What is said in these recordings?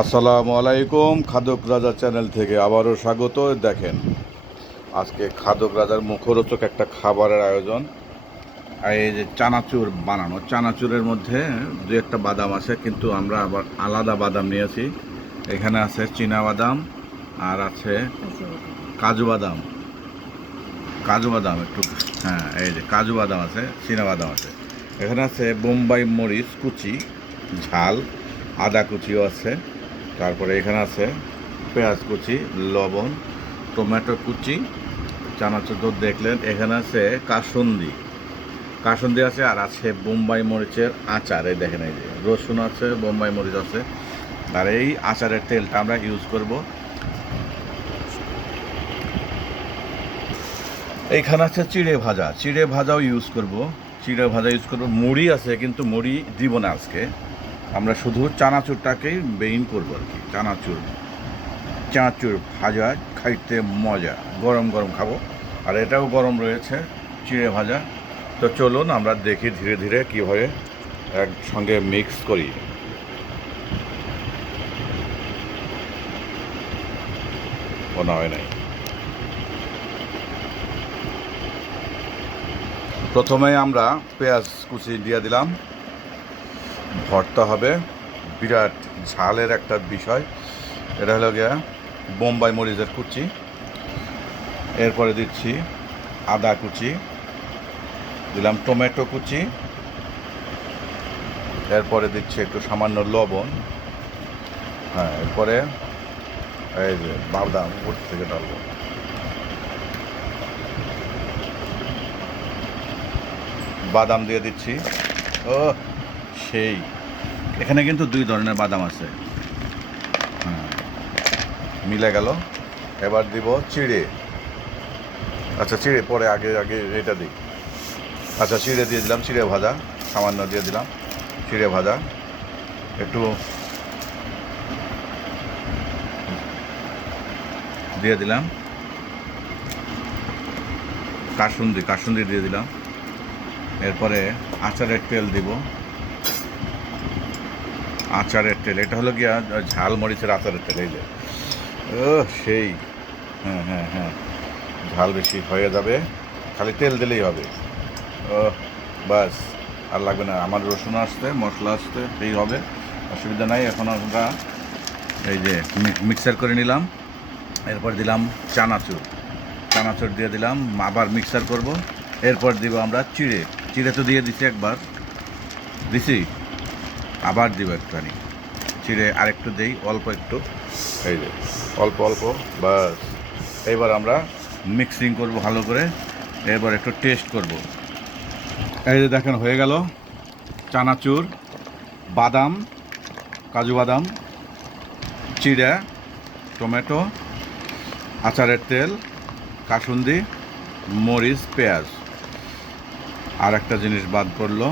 আসসালামু আলাইকুম। খাদক রাজা চ্যানেল থেকে আবারও স্বাগত। দেখেন, আজকে খাদক রাজার মুখরোচক একটা খাবারের আয়োজন। এই যে চানাচুর বানানো, চানাচুরের মধ্যে দু একটা বাদাম আছে, কিন্তু আমরা আবার আলাদা বাদাম নিয়েছি। এখানে আছে চীনা বাদাম আর আছে কাজু বাদাম। কাজু বাদাম একটু, হ্যাঁ, এই যে কাজু বাদাম আছে, চীনা বাদাম আছে। এখানে আছে বোম্বাই মরিচ কুচি, ঝাল, আদা কুচিও আছে। তারপরে এখানে আছে পেঁয়াজ কুচি, লবণ, টমেটো কুচি, চানাচুর তো দেখলেন। এখানে আছে কাসুন্দি, কাসুন্দি আছে, আর আছে বোম্বাই মরিচের আচার। এই দেখেন, এই যে রসুন আছে, বোম্বাই মরিচ আছে। আর এই আচারের তেলটা আমরা ইউজ করব। এইখানে আছে চিড়ে ভাজা, চিড়ে ভাজাও ইউজ করব। চিড়ে ভাজা ইউজ করব। মুড়ি আছে, কিন্তু মুড়ি দিব না আজকে। আমরা শুধু চানাচুরটাকেই বেইন করবো আর কি। চানাচুর, চানাচুর ভাজা খাইতে মজা, গরম গরম খাবো। আর এটাও গরম রয়েছে, চিড়ে ভাজা। তো চলুন আমরা দেখি ধীরে ধীরে কীভাবে একসঙ্গে মিক্স করি। মনে হয় নাই। প্রথমে আমরা পেঁয়াজ কুচি দিয়ে দিলাম। ভর্তা হবে, বিরাট ঝালের একটা বিষয়। এটা হলো গিয়া বোম্বাই মরিচের কুচি। এরপরে দিচ্ছি আদা কুচি, দিলাম টমেটো কুচি, এরপরে দিচ্ছি একটু সামান্য লবণ। হ্যাঁ, এরপরে এই যে বাদাম উপর থেকে ডালবো। বাদাম দিয়ে দিচ্ছি। ও সেই, এখানে কিন্তু দুই ধরনের বাদাম আছে। হ্যাঁ, মিলে গেল। এবার দিব চিড়ে। আচ্ছা, চিড়ে পরে, আগে আগে এটা দিই। আচ্ছা, চিড়ে দিয়ে দিলাম, চিড়ে ভাজা সামান্য দিয়ে দিলাম, চিড়ে ভাজা একটু দিয়ে দিলাম। কাসুন্দি, কাসুন্দি দিয়ে দিলাম। এরপরে আচারের তেল দিব। আচারের তেল, এটা হলো গিয়া ঝাল মরিচের আচারের তেল। এই যে ও সেই, হ্যাঁ হ্যাঁ হ্যাঁ, ঝাল বেশি হয়ে যাবে, খালি তেল দিলেই হবে। ও বাস, আর লাগবে না। আমার রসুন আসতে, মশলা আসতে এই হবে, অসুবিধা নাই। এখন আমরা এই যে মিক্সার করে নিলাম। এরপর দিলাম চানাচুর, চানাচুর দিয়ে দিলাম, আবার মিক্সার করব। এরপর দিব আমরা চিড়ে। চিড়ে তো দিয়ে দিছি, একবার দিছি, আবার দিব একটুখানি চিড়ে, আরেকটু দেই, অল্প একটু, এই যে অল্প অল্প, বাস। এইবার আমরা মিক্সিং করব ভালো করে। এরপর একটু টেস্ট করব। এই যে দেখেন, হয়ে গেল চানাচুর, বাদাম, কাজু বাদাম, চিড়া, টমেটো, আচারের তেল, কাসুন্দি, মরিচ, পেঁয়াজ। আর একটা জিনিস বাদ পড়লো,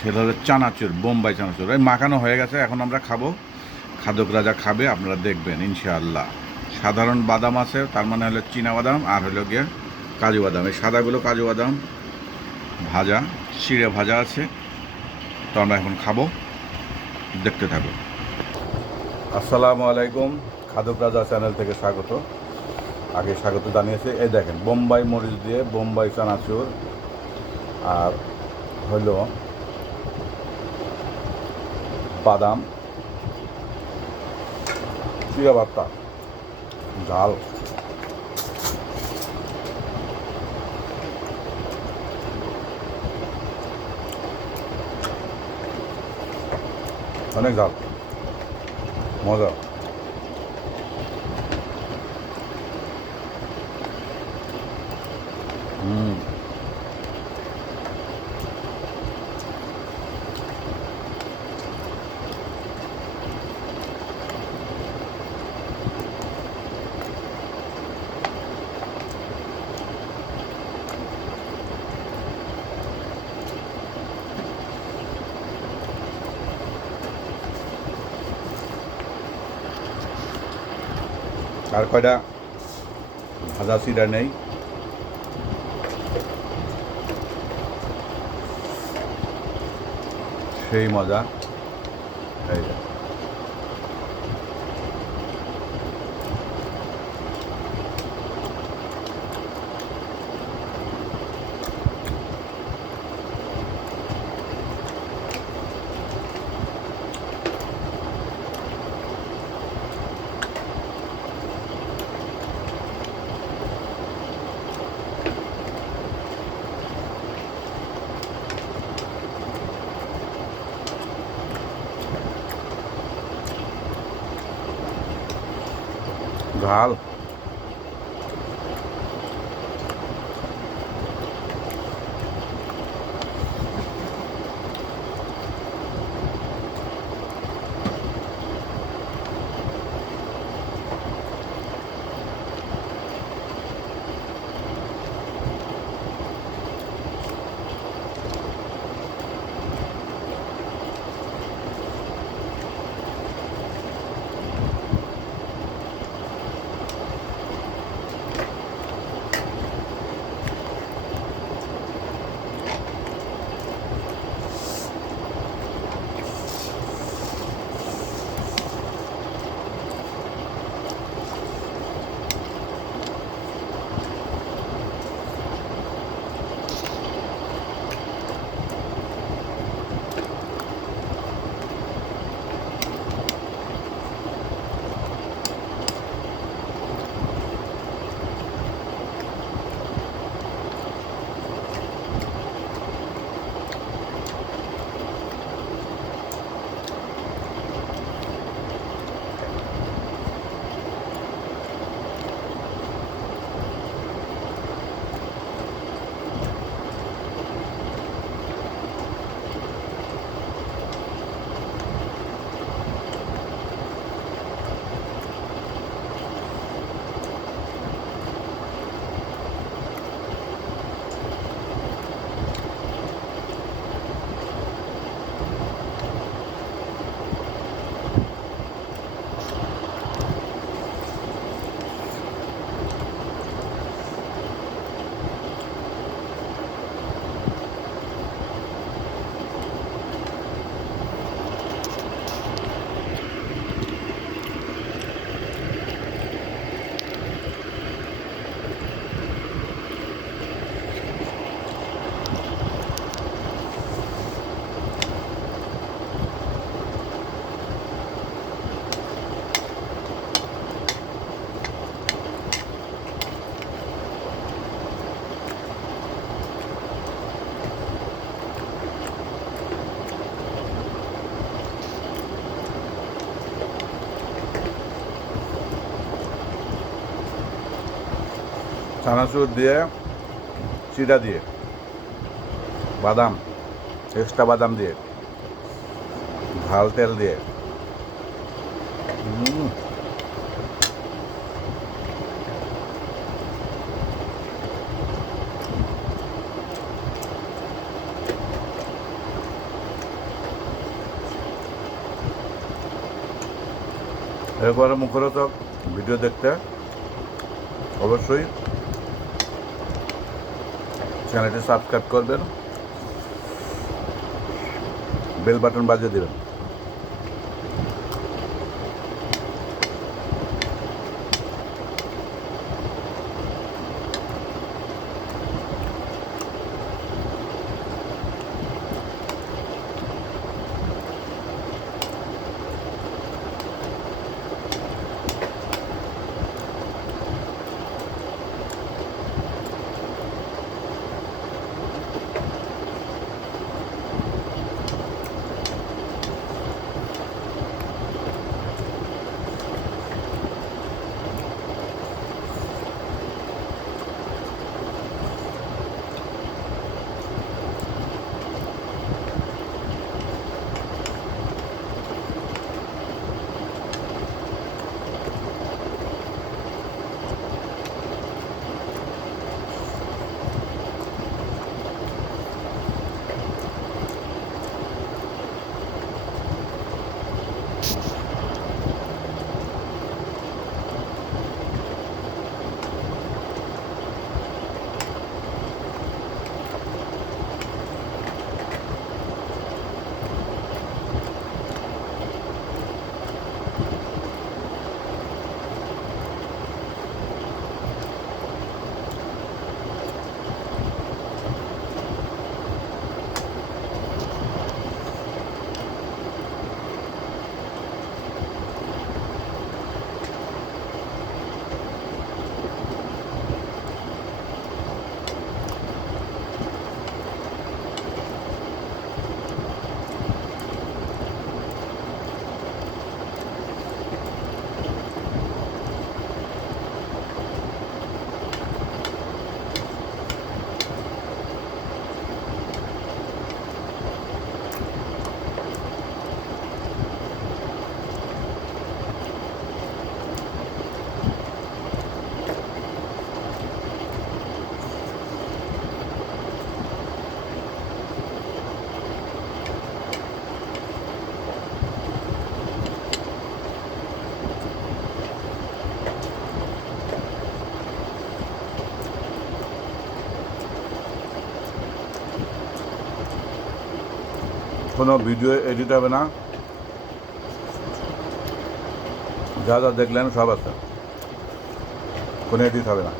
সেটা হলো চানাচুর, বোম্বাই চানাচুর। এই মাখানো হয়ে গেছে, এখন আমরা খাবো। খাদক রাজা খাবে, আপনারা দেখবেন ইনশাআল্লাহ। সাধারণ বাদাম আছে, তার মানে হলো চীনা বাদাম, আর হলো গিয়ে কাজু বাদাম। এই সাদাগুলো কাজু বাদাম ভাজা, চিড়ে ভাজা আছে। তো আমরা এখন খাবো, দেখতে থাকো। আসসালামু আলাইকুম, খাদক রাজা চ্যানেল থেকে স্বাগত। আগে স্বাগত জানিয়েছে। এই দেখেন, বোম্বাই মরিচ দিয়ে বোম্বাই চানাচুর, আর হলো বাদাম, চিড়া ভর্তা, ঝাল, অনেক ঝাল, মজা। হুম, আর কয়টা ভাজা চিড়া নেই। সেই মজা। এই যে ঝাল। চানাচুর দিয়ে, চিড়া দিয়ে, বাদাম, এক্সট্রা বাদাম দিয়ে, ঝাল তেল দিয়ে। এরপরে মুখরোচক ভিডিও দেখতে অবশ্যই চ্যানেলটি সাবস্ক্রাইব করবেন, বেল বাটন বাজিয়ে দেবেন। কোনো ভিডিও এডিট হবে না, যা যা দেখলেন সব আছে, কোনো এডিট হবে না।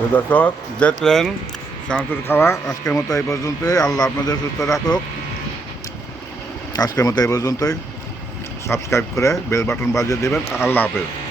তো দর্শক দেখলেন শামসুর খাওয়া, আজকের মতো এই পর্যন্তই। আল্লাহ আপনাদের সুস্থ রাখুক। আজকের মতো এই পর্যন্তই। সাবস্ক্রাইব করে বেল বাটন বাজিয়ে দেবেন। আল্লাহ হাফেজ।